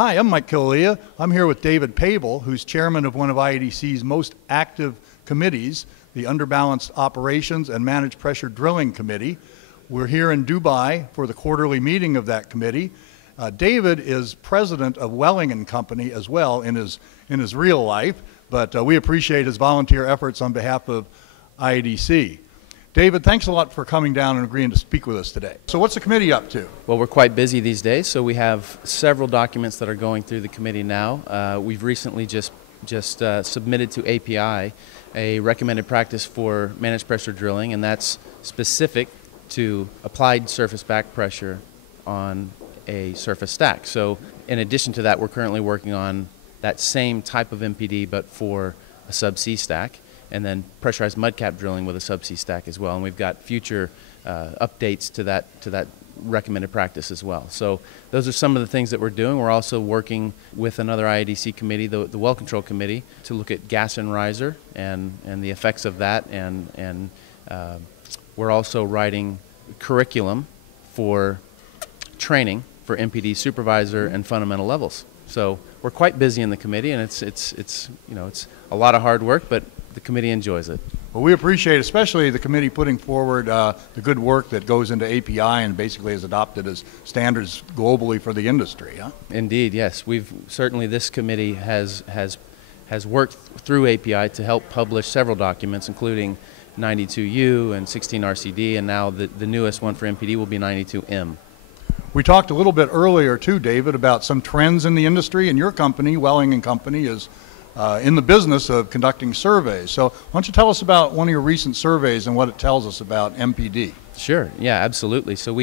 Hi, I'm Mike Killia. I'm here with David Pable, who's chairman of one of IADC's most active committees, the Underbalanced Operations and Managed Pressure Drilling Committee. We're here in Dubai for the quarterly meeting of that committee. David is president of Welling & Company as well in his real life, but we appreciate his volunteer efforts on behalf of IADC. David, thanks a lot for coming down and agreeing to speak with us today. So what's the committee up to? Well, we're quite busy these days, so we have several documents that are going through the committee now. We've recently just submitted to API a recommended practice for managed pressure drilling, and that's specific to applied surface back pressure on a surface stack. So in addition to that, we're currently working on that same type of MPD but for a subsea stack, and then pressurized mudcap drilling with a subsea stack as well. And we've got future updates to that recommended practice as well. So those are some of the things that we're doing. We're also working with another IADC committee, the Well Control Committee, to look at gas and riser and the effects of that. And we're also writing curriculum for training for MPD supervisor and fundamental levels. So we're quite busy in the committee, and it's a lot of hard work, but the committee enjoys it. Well, we appreciate especially the committee putting forward the good work that goes into API and basically is adopted as standards globally for the industry. Huh? Indeed, yes. This committee has worked through API to help publish several documents, including 92U and 16 RCD, and now the newest one for MPD will be 92M. We talked a little bit earlier too, David, about some trends in the industry, and your company, Welling & Company, is in the business of conducting surveys. So why don't you tell us about one of your recent surveys and what it tells us about MPD? Sure, yeah, absolutely. So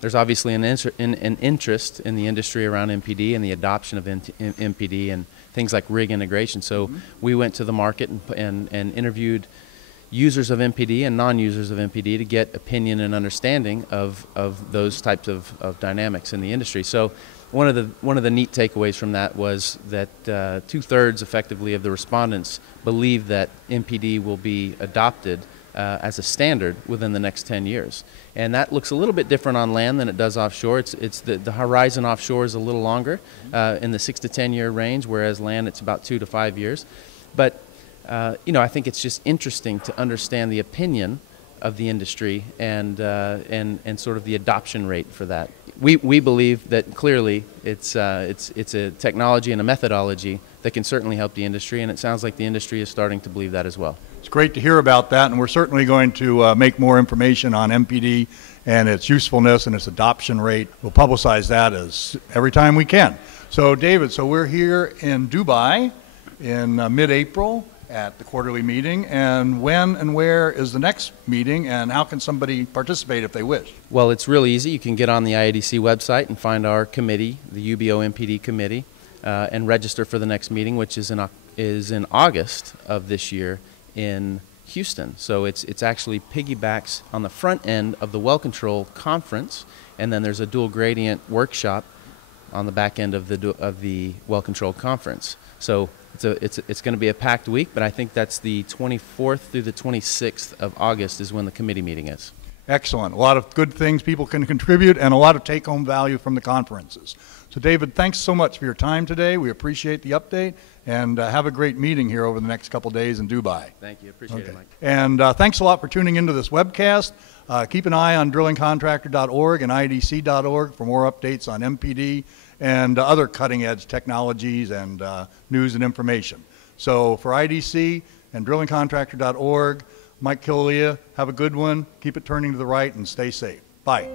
there's obviously an interest in the industry around MPD and the adoption of MPD and things like rig integration. So we went to the market and interviewed users of MPD and non-users of MPD to get opinion and understanding of those types of dynamics in the industry. So one of the neat takeaways from that was that 2/3 effectively of the respondents believe that MPD will be adopted as a standard within the next 10 years. And that looks a little bit different on land than it does offshore. It's the horizon offshore is a little longer in the 6 to 10 year range, whereas land it's about 2 to 5 years. But I think it's just interesting to understand the opinion of the industry and sort of the adoption rate for that. We believe that clearly it's a technology and a methodology that can certainly help the industry, and it sounds like the industry is starting to believe that as well. It's great to hear about that, and we're certainly going to make more information on MPD and its usefulness and its adoption rate. We'll publicize that every time we can. So David, we're here in Dubai in mid-April at the quarterly meeting, and when and where is the next meeting, and how can somebody participate if they wish? Well, it's really easy. You can get on the IADC website and find our committee, the UBO MPD Committee, and register for the next meeting, which is in August of this year in Houston. So it's actually piggybacks on the front end of the Well Control Conference, and then there's a dual gradient workshop on the back end of the Well Control Conference. So it's going to be a packed week, but I think that's the 24th through the 26th of August is when the committee meeting is. Excellent. A lot of good things people can contribute and a lot of take-home value from the conferences. So David, thanks so much for your time today. We appreciate the update, and have a great meeting here over the next couple days in Dubai. Thank you. Appreciate it, Mike. And thanks a lot for tuning into this webcast. Keep an eye on drillingcontractor.org and idc.org for more updates on MPD and other cutting-edge technologies and news and information. So for IDC and drillingcontractor.org, Mike Killia, have a good one. Keep it turning to the right and stay safe. Bye.